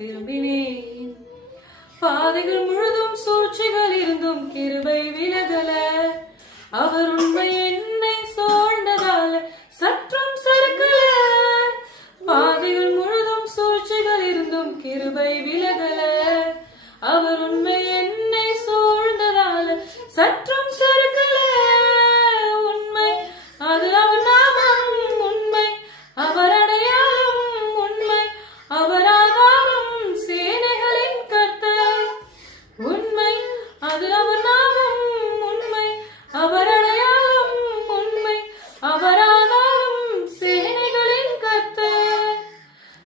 திரும்பினேன். பாதைகள் முழுதும் சூழ்ச்சிகள் இருந்தும் கிருபை விலகல. அவர் உண்மை என்னை சூழ்ந்ததால சற்றும் சறுக்கல. பாதைகள் முழுதும் சூழ்ச்சிகள் இருந்தும் கிருபை விலகல.